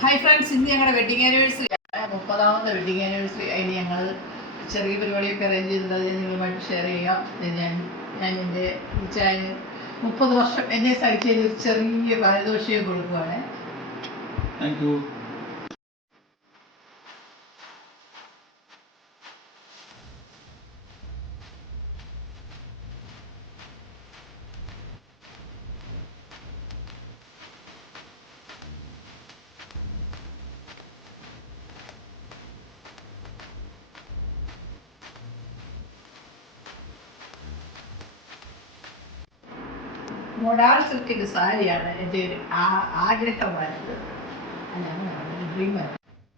Hi friends, ഇന്ന് ഞങ്ങളുടെ wedding anniversary 30ാമത്തെ wedding anniversary. അതിന് ഞങ്ങൾ ചെറിയ പരിപാടിയൊക്കെ അറേഞ്ച് ചെയ്തിട്ട് അത് നിങ്ങളുമായിട്ട് ഷെയർ ചെയ്യാം. ഞാൻ എൻ്റെ ചാനൽ 30 വർഷം എന്നെ സഹിച്ചതിന് ഒരു ചെറിയ പാരിതോഷികം കൊടുക്കുവാണ്. Thank you. മൊഡാൾ സിൽക്കിൻ്റെ സാരിയാണ് എൻ്റെ ഒരു ആഗ്രഹമായത്.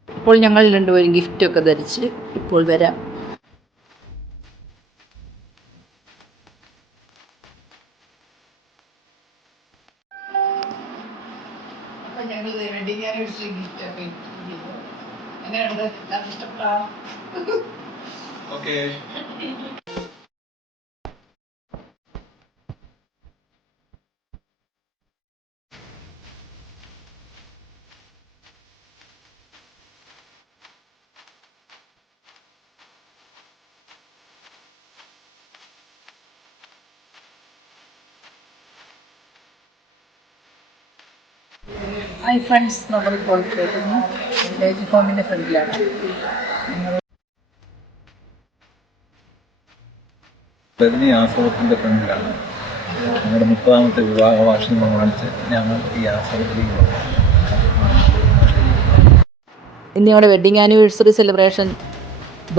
ഇപ്പോൾ ഞങ്ങൾ രണ്ടുപേരും ഗിഫ്റ്റൊക്കെ ധരിച്ച് ഇപ്പോൾ വരാം. അപ്പം ഞങ്ങൾ വെഡിങ് ആനിവേഴ്സറി ഗിഫ്റ്റൊക്കെ ചെയ്തു. എങ്ങനെയുണ്ട്? എല്ലാവർക്കും ഇഷ്ടപ്പെട്ടോ? ഓക്കെ. ഹായ് ഫ്രണ്ട്സ്, നമ്മളിപ്പോൾ കേൾക്കുന്നു വില്ലേജ് ഹോമിൻ്റെ ഫ്രണ്ടിലാണ്. ബദനി ആശ്രമത്തിൻ്റെ ഫ്രണ്ടിലാണ് ഞങ്ങളുടെ 30ാമത്തെ വിവാഹ വാർഷികം പ്രമാണിച്ച് ഞങ്ങൾ ഈ ആശ്രമത്തിലേക്ക് പോകും. ഇന്ന് ഞങ്ങളുടെ വെഡ്ഡിങ് ആനിവേഴ്സറി സെലിബ്രേഷൻ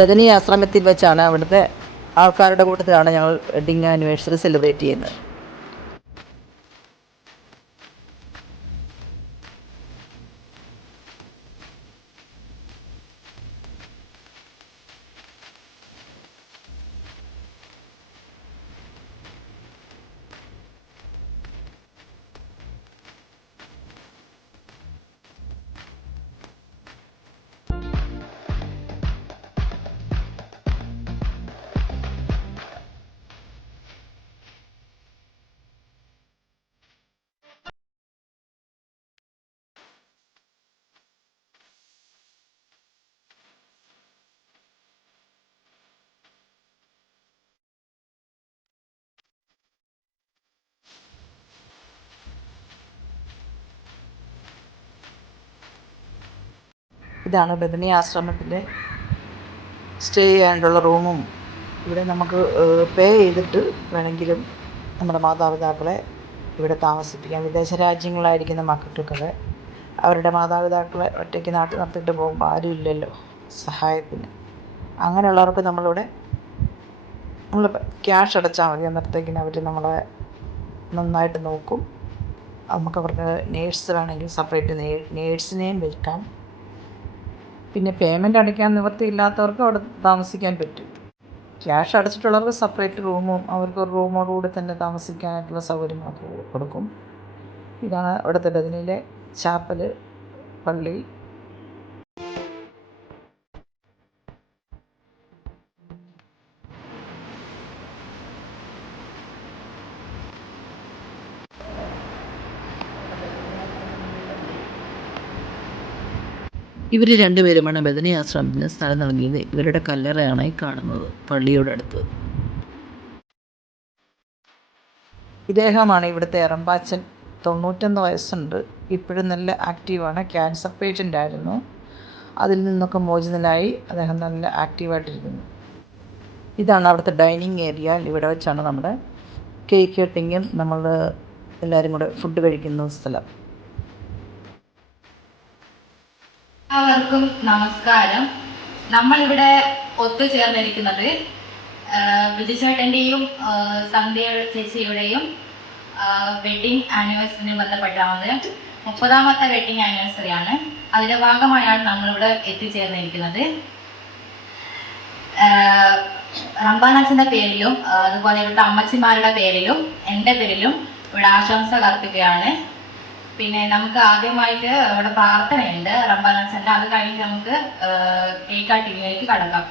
ബദനി ആശ്രമത്തിൽ വെച്ചാണ്. അവിടുത്തെ ആൾക്കാരുടെ കൂട്ടത്തിലാണ് ഞങ്ങൾ വെഡ്ഡിങ് ആനിവേഴ്സറി സെലിബ്രേറ്റ് ചെയ്യുന്നത്. ഇതാണ് ബദനി ആശ്രമത്തിലെ സ്റ്റേ ചെയ്യാനുള്ള റൂമും. ഇവിടെ നമുക്ക് പേ ചെയ്തിട്ട് വേണമെങ്കിലും നമ്മുടെ മാതാപിതാക്കളെ ഇവിടെ താമസിപ്പിക്കാം. വിദേശ രാജ്യങ്ങളിലായിരിക്കുന്ന മക്കൾക്കൊക്കെ അവരുടെ മാതാപിതാക്കളെ ഒറ്റയ്ക്ക് നാട്ടിൽ നിർത്തിയിട്ട് പോകുമ്പോൾ ആരും ഇല്ലല്ലോ സഹായത്തിന്. അങ്ങനെയുള്ളവർക്ക് നമ്മൾ ക്യാഷ് അടച്ചാൽ മതി. അന്നേരത്തേക്കിന് അവർ നമ്മളെ നന്നായിട്ട് നോക്കും. നമുക്കവർക്ക് നേഴ്സ് വേണമെങ്കിൽ സെപ്പറേറ്റ് നേഴ്സിനെയും വെക്കാം. പിന്നെ പേയ്മെൻ്റ് അടയ്ക്കാൻ നിവൃത്തിയില്ലാത്തവർക്ക് അവിടെ താമസിക്കാൻ പറ്റും. ക്യാഷ് അടച്ചിട്ടുള്ളവർക്ക് സെപ്പറേറ്റ് റൂമും അവർക്ക് ഒരു റൂമോടുകൂടി തന്നെ താമസിക്കാനായിട്ടുള്ള സൗകര്യമൊക്കെ കൊടുക്കും. ഇതാണ് ഇവിടുത്തെ ബദനിയിലെ ചാപ്പൽ, പള്ളി. ഇവർ രണ്ടുപേരുമാണ് ബദനി ആശ്രമത്തിന് സ്ഥലം നൽകിയത്. ഇവരുടെ കല്ലറയാണ് ഈ കാണുന്നത് പള്ളിയുടെ അടുത്ത്. ഇദ്ദേഹമാണ് ഇവിടുത്തെ എറമ്പാച്ചൻ. 91 വയസ്സുണ്ട്. ഇപ്പോഴും നല്ല ആക്റ്റീവാണ്. ക്യാൻസർ പേഷ്യൻ്റ് ആയിരുന്നു. അതിൽ നിന്നൊക്കെ മോചിതനായി അദ്ദേഹം നല്ല ആക്റ്റീവായിട്ടിരിക്കുന്നു. ഇതാണ് അവിടുത്തെ ഡൈനിങ് ഏരിയ. ഇവിടെ വെച്ചാണ് നമ്മുടെ കേക്ക് കട്ടിങ്ങും നമ്മൾ എല്ലാവരും കൂടെ ഫുഡ് കഴിക്കുന്ന സ്ഥലം. എല്ലാവർക്കും നമസ്കാരം. നമ്മളിവിടെ ഒത്തുചേർന്നിരിക്കുന്നത് വിജുചേട്ടൻ്റെയും സന്ധ്യ ചേച്ചിയുടെയും വെഡ്ഡിങ് ആനിവേഴ്സറിന് ബന്ധപ്പെട്ടാണ്. 30ാമത്തെ വെഡ്ഡിങ് ആനിവേഴ്സറിയാണ്. അതിൻ്റെ ഭാഗമായാണ് നമ്മളിവിടെ എത്തിച്ചേർന്നിരിക്കുന്നത്. റംബാനച്ഛൻ്റെ പേരിലും അതുപോലെ ഇവിടുത്തെ അമ്മച്ചിമാരുടെ പേരിലും എൻ്റെ പേരിലും ഇവിടെ ആശംസകൾ അർപ്പിക്കുകയാണ്. പിന്നെ നമുക്ക് ആദ്യമായിട്ട് ഇവിടെ പ്രാർത്ഥനയുണ്ട് റംബാനച്ഛൻ്റെ. അത് കഴിഞ്ഞ് നമുക്ക് കേക്ക് കട്ടിങ്ങിലേക്ക് കടക്കാം.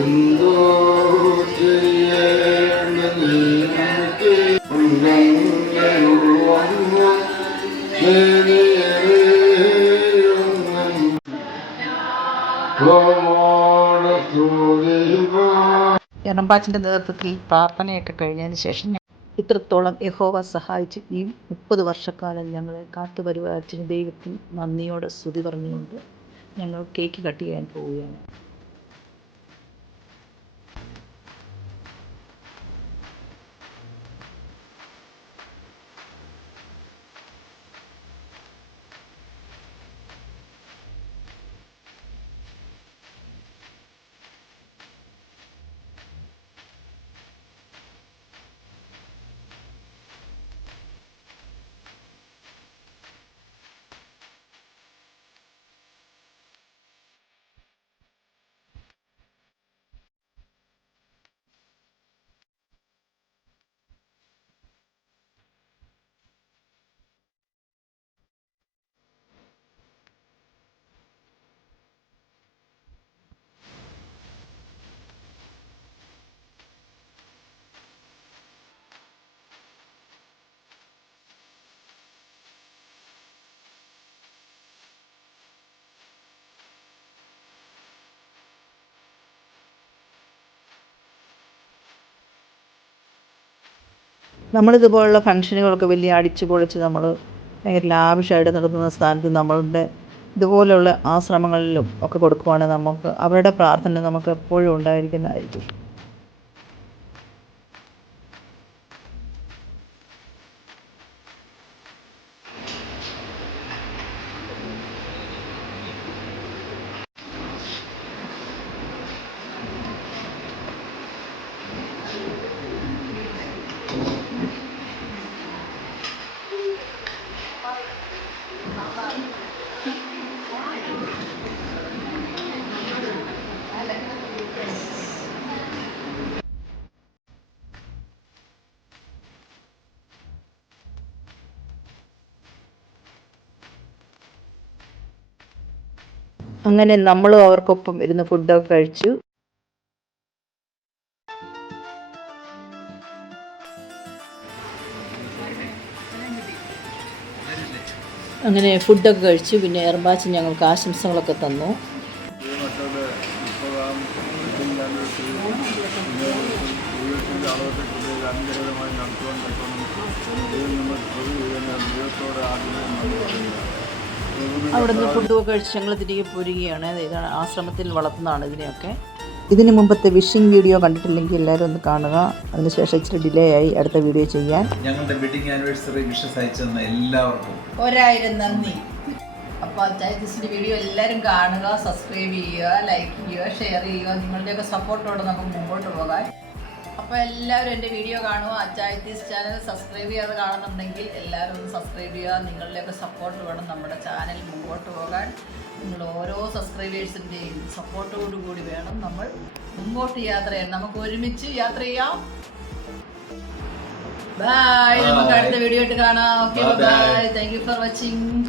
എന്തോ ചെയ്യണമെന്ന് എറമ്പാച്ചിൻ്റെ നേതൃത്വത്തിൽ പ്രാർത്ഥനയൊക്കെ കഴിഞ്ഞതിന് ശേഷം ഇത്രത്തോളം യഹോവ സഹായിച്ച് ഈ 30 വർഷക്കാലം ഞങ്ങളെ കാത്തുപരിപാലിച്ചതിന് ദൈവത്തിന് നന്ദിയോടെ സ്തുതി പറഞ്ഞുകൊണ്ട് ഞങ്ങൾ കേക്ക് കട്ട് ചെയ്യാൻ പോവുകയാണ്. നമ്മളിതുപോലുള്ള ഫംഗ്ഷനുകളൊക്കെ വലിയ അടിച്ചു പൊളിച്ച് നമ്മൾ ഭയങ്കര ലാവിഷായിട്ട് നടത്തുന്ന സ്ഥാനത്ത് നമ്മളുടെ ഇതുപോലുള്ള ആശ്രമങ്ങളിലും ഒക്കെ കൊടുക്കുവാണെങ്കിൽ നമുക്ക് അവരുടെ പ്രാർത്ഥന നമുക്ക് എപ്പോഴും ഉണ്ടായിരിക്കുന്നതായിരിക്കും. അങ്ങനെ നമ്മളും അവർക്കൊപ്പം ഇരുന്ന് ഫുഡൊക്കെ കഴിച്ചു. അങ്ങനെ ഫുഡൊക്കെ കഴിച്ചു. പിന്നെ എറമ്പാച്ചൻ ഞങ്ങൾക്ക് ആശംസകളൊക്കെ തന്നു. അവിടുന്ന് ഫുഡൊക്കെ കഴിച്ച് ഞങ്ങൾ തിരികെ പോരുകയാണ്. ഇതാണ് ആശ്രമത്തിൽ വളർത്തുന്നതാണ് ഇതിനെയൊക്കെ. ഇതിന് മുമ്പത്തെ വിഷിംഗ് വീഡിയോ കണ്ടിട്ടില്ലെങ്കിൽ എല്ലാവരും ഒന്ന് കാണുക. അതിനുശേഷം ഇച്ചിരി ഡിലേ ആയി അടുത്ത വീഡിയോ ചെയ്യാൻ. ഞങ്ങളുടെ വെഡിങ് ആനിവേഴ്സറി വിഷസ് അയച്ചു തന്ന എല്ലാവർക്കും 1000 നന്ദി. അപ്പോൾ അച്ചായത്തിൻ്റെ വീഡിയോ എല്ലാവരും കാണുക, സബ്സ്ക്രൈബ് ചെയ്യുക, ലൈക്ക് ചെയ്യുക, ഷെയർ ചെയ്യുക. നിങ്ങളുടെയൊക്കെ സപ്പോർട്ടോടെ നമുക്ക് മുമ്പോട്ട് പോകാൻ. അപ്പോൾ എല്ലാവരും എൻ്റെ വീഡിയോ കാണുക. അച്ചായത്തീസ് ചാനൽ സബ്സ്ക്രൈബ് ചെയ്യാതെ കാണുന്നുണ്ടെങ്കിൽ എല്ലാവരും ഒന്ന് സബ്സ്ക്രൈബ് ചെയ്യുക. നിങ്ങളുടെയൊക്കെ സപ്പോർട്ട് വേണം നമ്മുടെ ചാനൽ മുമ്പോട്ട് പോകാൻ. നിങ്ങൾ ഓരോ സബ്സ്ക്രൈബേഴ്സിൻ്റെയും സപ്പോർട്ടോടുകൂടി വേണം നമ്മൾ മുമ്പോട്ട് യാത്ര ചെയ്യാൻ. നമുക്ക് ഒരുമിച്ച് യാത്ര ചെയ്യാം. ബൈ. നമുക്ക് അടുത്ത വീഡിയോ ആയിട്ട് കാണാം. Okay, bye. Thank you for watching.